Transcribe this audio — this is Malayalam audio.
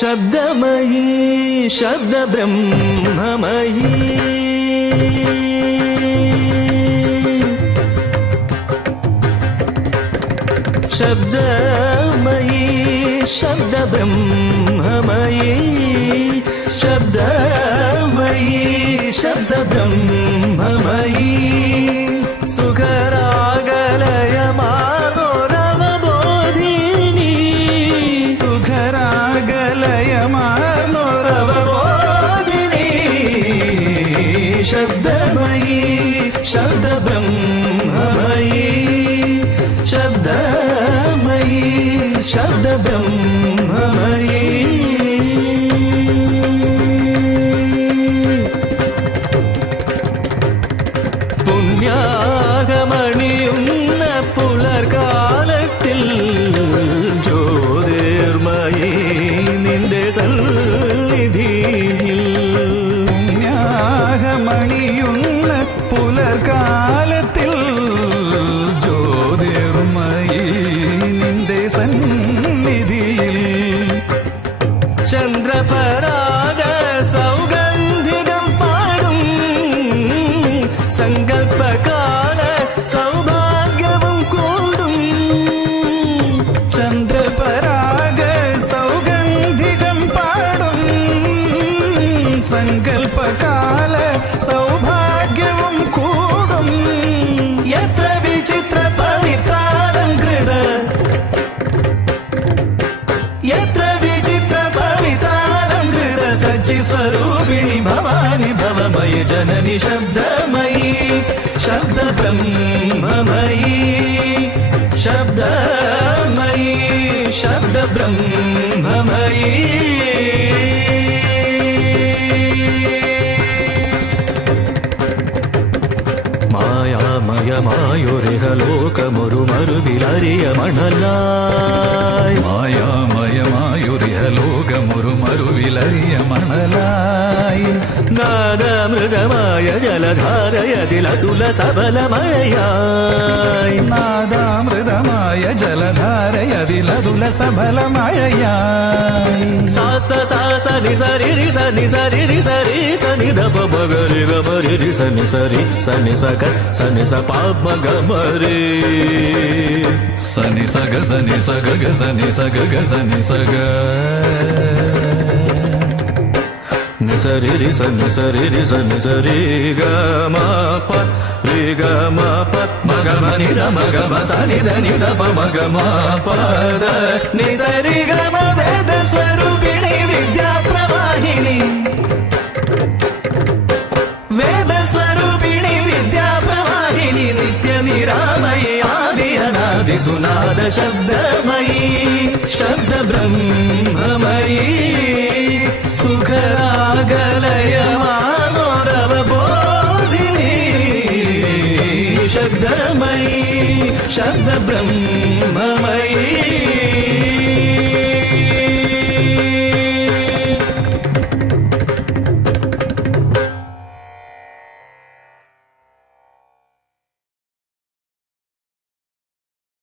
शब्दमयी शब्द ब्रह्ममयी शब्दमयी शब्द ब्रह्ममयी शब्दमयी शब्द ब्रह्ममयी सुखरागलय मानोरवबोधिनी सुखरागलय मानोरवबोधिनी शब्दमयी शब्द ब्रह्ममयी शब्दमयी शब्द ब्रह्ममयी പുണ്യാഗമണിയുന്ന പുലർകാലത്തിൽ ജ്യോതിർമയീ നിന്റെ സന്നിധിയിൽ പുണ്യാഗമണിയുന്ന പുലർകാലത്തിൽ ജ്യോതിർമയീ നിന്റെ സന്നിധിയിൽ ചന്ദ്രപരാഗ സൗഗന്ധികം പാടും സങ്കൽപ്പകാല സൗഭാഗ്യവും കൂടും ചന്ദ്രപരാഗ സൗഗന്ധികം പാടും സങ്കൽപ്പകാല സൗഭാഗ്യവും കൂടും എത്ര വിചിത്ര പവിത്രാലങ്കൃത എത്ര വിചിത്ര പവിത്രാലങ്കൃത സച്ചി സ്വരൂപിണി ഭവാനി ഭവമയ ജനനി ശബ്ദമയീ ശബ്ദ ബ്രഹ്മമയീ ശബ്ദമയീ ശബ്ദ ബ്രഹ്മമയീ മായാമയമായൊരിഹലോകമൊരു മറുവിലറിയ മണലായി മായാമയമായൊരിഹലോകമൊരു മറുവിലറിയ മണലായി നാദാമൃതമായ ജലധാരയതിലതുല സബലമഴയായി നാദാമൃതമായ ജലധാരയതിലതുല സഫലമഴയായി സാസ സാസ നിസരി സനി സരി സരി സനി ധപ മഗരി ഗമരി സനി സരി സനി സക സനി സ പാപ ഗമരി സനി സഗ സനി സഗ ഗ സനി സഗ ഗ സനി സഗ നിസരി സനി സരി സനി സരി ഗമ പ രി ഗമ പ മഗമ നി ധ മഗമ സനി ധ നി ധ പ മഗമ പദ നിസരി ഗമ വേദ സ്വരൂപിണി വിദ്യാ പ്രവാഹിനി വേദ സ്വരൂപിണി വിദ്യാ പ്രവാഹിനി നിത്യ നിരാമയി ആദി അനാദി സുനാദ ശബ്ദമയീ ശബ്ദ ബ്രഹ്മമയീ സുഖരാഗലയ